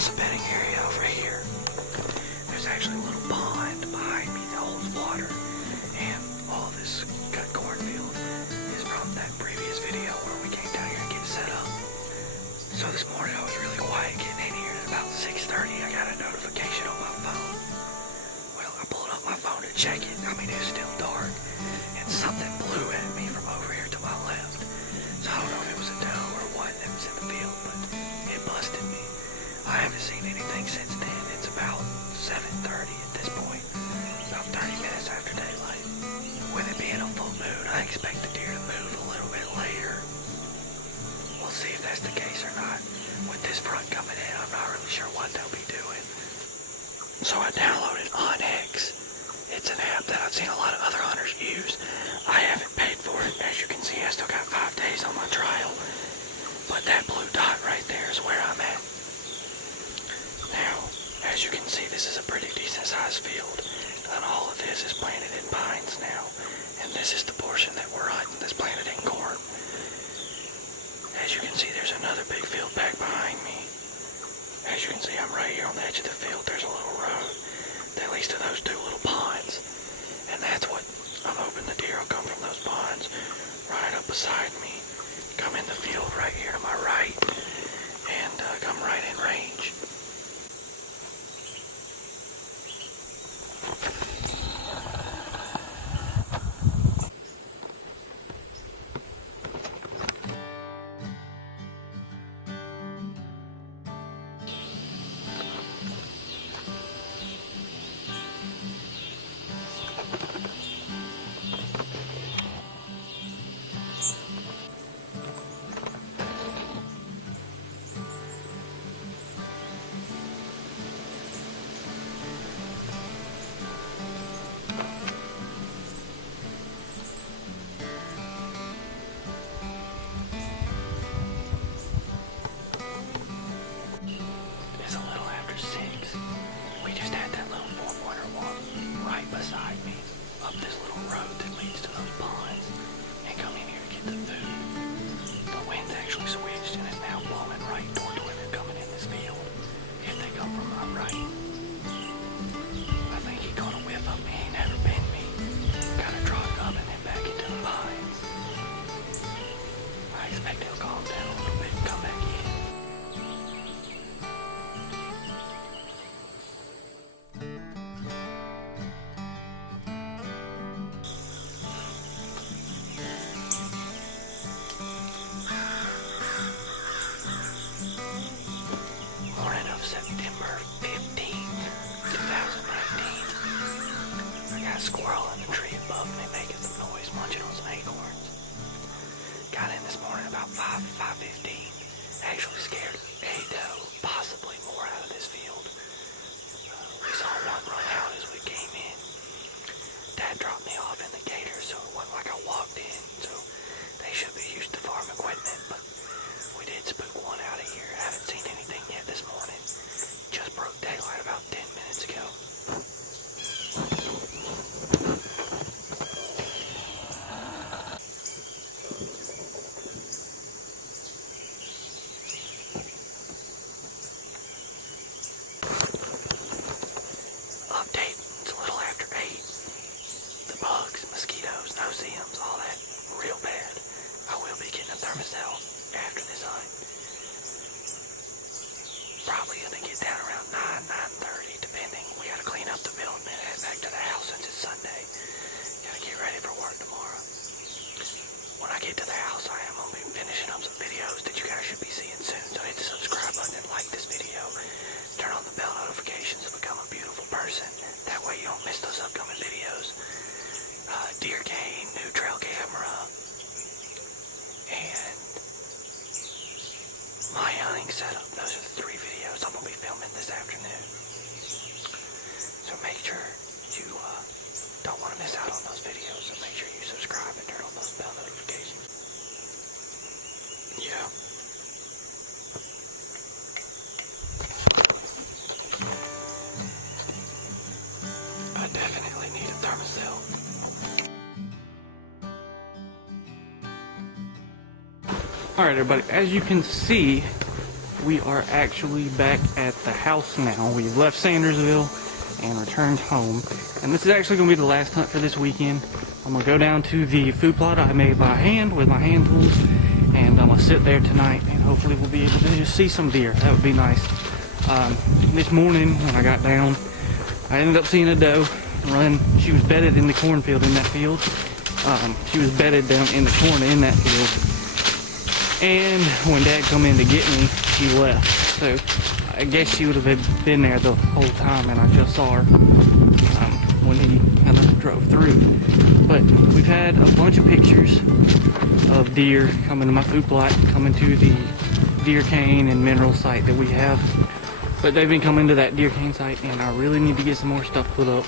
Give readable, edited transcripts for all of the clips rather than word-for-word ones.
some bedding area over here. There's actually a little pond behind me that holds water, and all this cut cornfield is from that previous video where we came down here and get set up. So this morning I was really quiet getting in here. At about 6:30 I got a notification on my phone. Well, I pulled up my phone to check it. I mean, it was still dark, and something blew at me from over here to my left. So I don't know if it was a doe or what that was in the field, but it busted me. I haven't seen anything since then. It's about 7:30 at this point, about 30 minutes after daylight. With it being a full moon, I expect the deer to move a little bit later. We'll see if that's the case or not. With this front coming in, I'm not really sure what they'll be doing. So I downloaded onX. It's an app that I've seen a lot of other hunters use. I haven't paid for it. As you can see, I still got 5 days on my trial. But that blue dot right there is where I'm at. Now, as you can see, this is a pretty decent sized field, and all of this is planted in pines now, and this is the portion that we're hunting that's planted in corn. As you can see, there's another big field back behind me. As you can see, I'm right here on the edge of the field. There's a little road that leads to those 2 little ponds, and that's what I'm hoping the deer will come from, those ponds right up beside me, come in the field right here to my right, and come right in range. Beside me, up this little road that leads to those ponds, and come in here to get the food. The wind's actually switched and it's now blowing right toward where they're coming in this field. If they come from my right, I think he caught a whiff of me. He never pinned me. Kind of trotted up and then back into the pines. I expect he'll calm down a little bit and come back in. September 15th, 2019. I got a squirrel in the tree above me making some noise, munching on some acorns. Got in this morning about 5:15. Actually scared a doe, possibly more, out of this field. We saw one run out as we came in. Dad dropped me off in the gator, so it wasn't like I walked in, so they should be used to farm equipment, but we did spook one out of here. Haven't seen anything yet this morning. Just broke daylight about 10 minutes ago. Update, it's a little after 8. The bugs, mosquitoes, no-see-ums, all that, real bad. I will be getting a Thermacell after this hunt. Probably gonna get down around 9:30, depending. We gotta clean up the building and head back to the house since it's Sunday. Gotta get ready for work tomorrow. When I get to the house, I am gonna be finishing up some videos that you guys should be seeing soon. So hit the subscribe button and like this video. Turn on the bell notifications to become a beautiful person. That way you don't miss those upcoming videos. Deer gain, new trail camera, and my hunting setup. Those are the 3 videos I'm going to be filming this afternoon. So make sure you don't want to miss out on those videos. So make sure you subscribe and turn on those bell notifications. Yeah. I definitely need a Thermacell. Alright everybody, as you can see, we are actually back at the house now. We've left Sandersville and returned home. And this is actually going to be the last hunt for this weekend. I'm going to go down to the food plot I made by hand with my hand tools, and I'm going to sit there tonight, and hopefully we'll be able to just see some deer. That would be nice. This morning when I got down, I ended up seeing a doe run. She was bedded in the cornfield in that field. She was bedded down in the corn in that field. And when Dad come in to get me, she left. So I guess she would have been there the whole time, and I just saw her when he kind of drove through. But we've had a bunch of pictures of deer coming to my food plot, coming to the deer cane and mineral site that we have. But they've been coming to that deer cane site, and I really need to get some more stuff put up.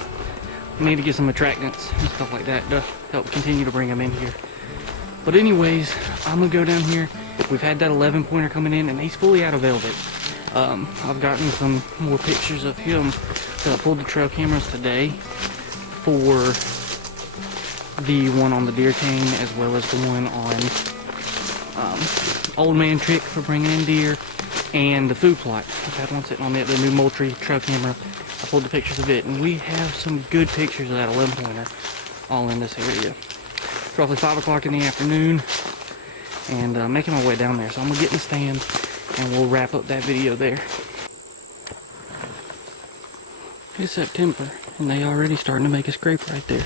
I need to get some attractants and stuff like that to help continue to bring them in here. But anyways, I'm gonna go down here. We've had that 11 pointer coming in, and he's fully out of velvet. I've gotten some more pictures of him. So I pulled the trail cameras today for the one on the deer cane, as well as the one on Old Man Trick for bringing in deer, and the food plot. I've had one sitting on it, the new Moultrie trail camera. I pulled the pictures of it, and we have some good pictures of that 11 pointer all in this area. It's roughly 5 o'clock in the afternoon, and making my way down there. So I'm gonna get in the stand, and we'll wrap up that video there. It's September, and they already starting to make a scrape right there.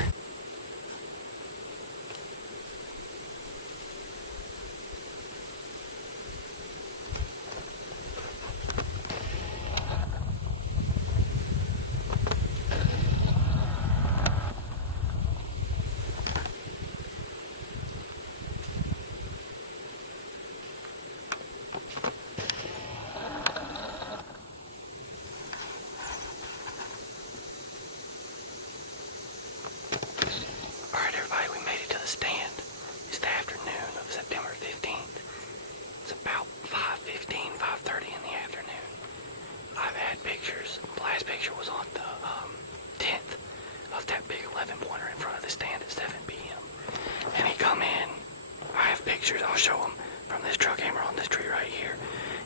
I'll show him from this trail camera on this tree right here.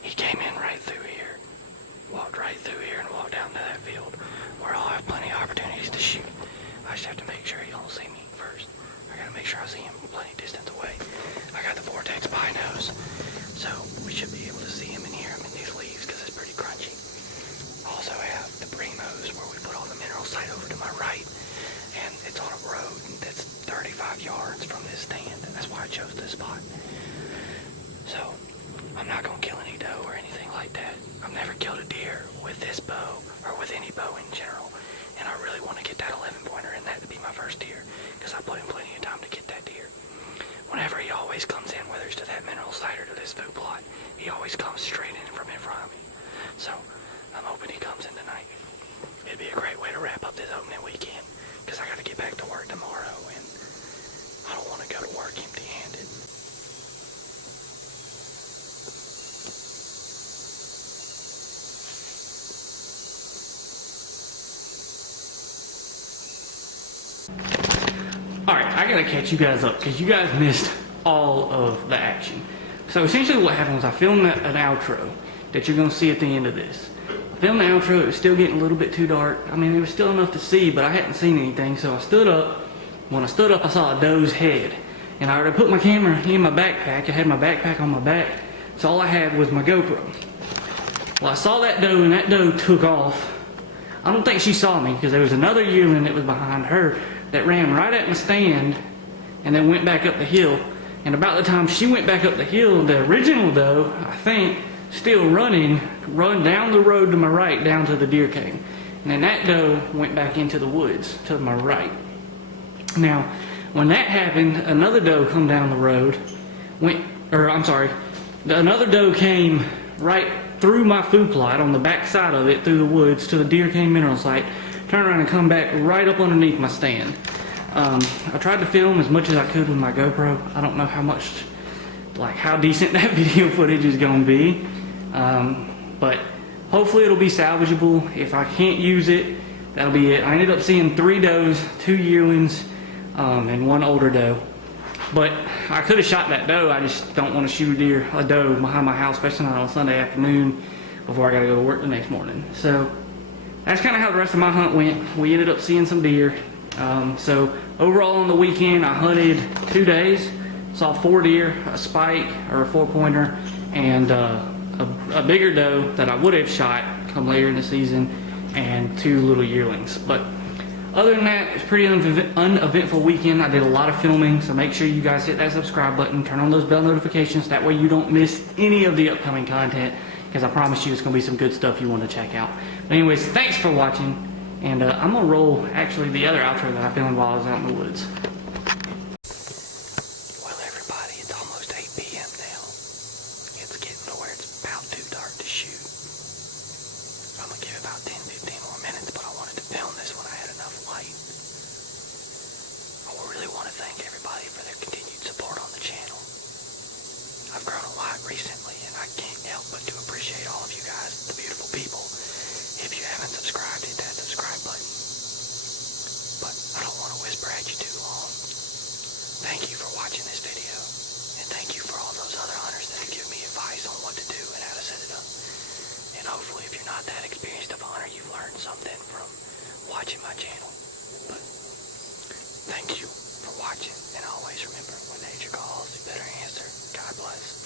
He came in right through here, walked right through here, and walked down to that field where I'll have plenty of opportunities to shoot. I just have to make sure he don't see me first. I gotta make sure I see him plenty distance away. I got the Vortex binos, so we should be able to see him and hear him in these leaves because it's pretty crunchy. Also have the Primos where we put all the mineral site over to my right, and it's on a road that's 35 yards from this stand. That's why I chose this spot. So, I'm not going to kill any doe or anything like that. I've never killed a deer with this bow, or with any bow in general. And I really want to get that 11 pointer and that to be my first deer, because I put in plenty of time to get that deer. Whenever he always comes in, whether it's to that mineral site or to this food plot, he always comes straight in from in front of me. So, I'm hoping he comes in tonight. It'd be a great way to wrap up this opening weekend, because I got to get back to work tomorrow, and I don't want to go to work empty-handed. Alright, I gotta catch you guys up, because you guys missed all of the action. So essentially what happened was I filmed an outro that you're gonna see at the end of this. I filmed the outro, it was still getting a little bit too dark. I mean, it was still enough to see, but I hadn't seen anything, so I stood up. When I stood up, I saw a doe's head. And I already put my camera in my backpack. I had my backpack on my back, so all I had was my GoPro. Well, I saw that doe, and that doe took off. I don't think she saw me, because there was another yearling that was behind her that ran right at my stand and then went back up the hill. And about the time she went back up the hill, the original doe, I think, still run down the road to my right, down to the deer cane. And then that doe went back into the woods to my right. Now, when that happened, another doe come down the road, another doe came right through my food plot on the back side of it, through the woods to the deer cane mineral site, turn around and come back right up underneath my stand. I tried to film as much as I could with my GoPro. I don't know how decent that video footage is going to be, but hopefully it'll be salvageable. If I can't use it, that'll be it. I ended up seeing 3 does, 2 yearlings, and 1 older doe. But I could have shot that doe. I just don't want to shoot a doe behind my house, especially not on Sunday afternoon before I got to go to work the next morning. So that's kind of how the rest of my hunt went. We ended up seeing some deer. So overall on the weekend, I hunted 2 days, saw 4 deer, a spike or a 4-pointer, and a bigger doe that I would have shot come later in the season, and 2 little yearlings. But other than that, it's a pretty uneventful weekend. I did a lot of filming, so make sure you guys hit that subscribe button, turn on those bell notifications, that way you don't miss any of the upcoming content, because I promise you it's going to be some good stuff you want to check out. But anyways, thanks for watching, and I'm going to roll actually the other outro that I filmed while I was out in the woods. Well, everybody, it's almost 8 p.m. now. It's getting to where it's about too dark to shoot. I'm going to give it about 10-15 more minutes, but I wanted to film this when I had enough light. I really want to thank everybody for their continued support on the channel. I've grown a lot recently, and I can't help but to appreciate all of you guys, the beautiful people. If you haven't subscribed, hit that subscribe button. But I don't want to whisper at you too long. Thank you for watching this video, and thank you for all those other hunters that have given me advice on what to do and how to set it up. And hopefully, if you're not that experienced of a hunter, you've learned something from watching my channel. But thank you for watching, and always remember, when nature calls, you better answer. God bless.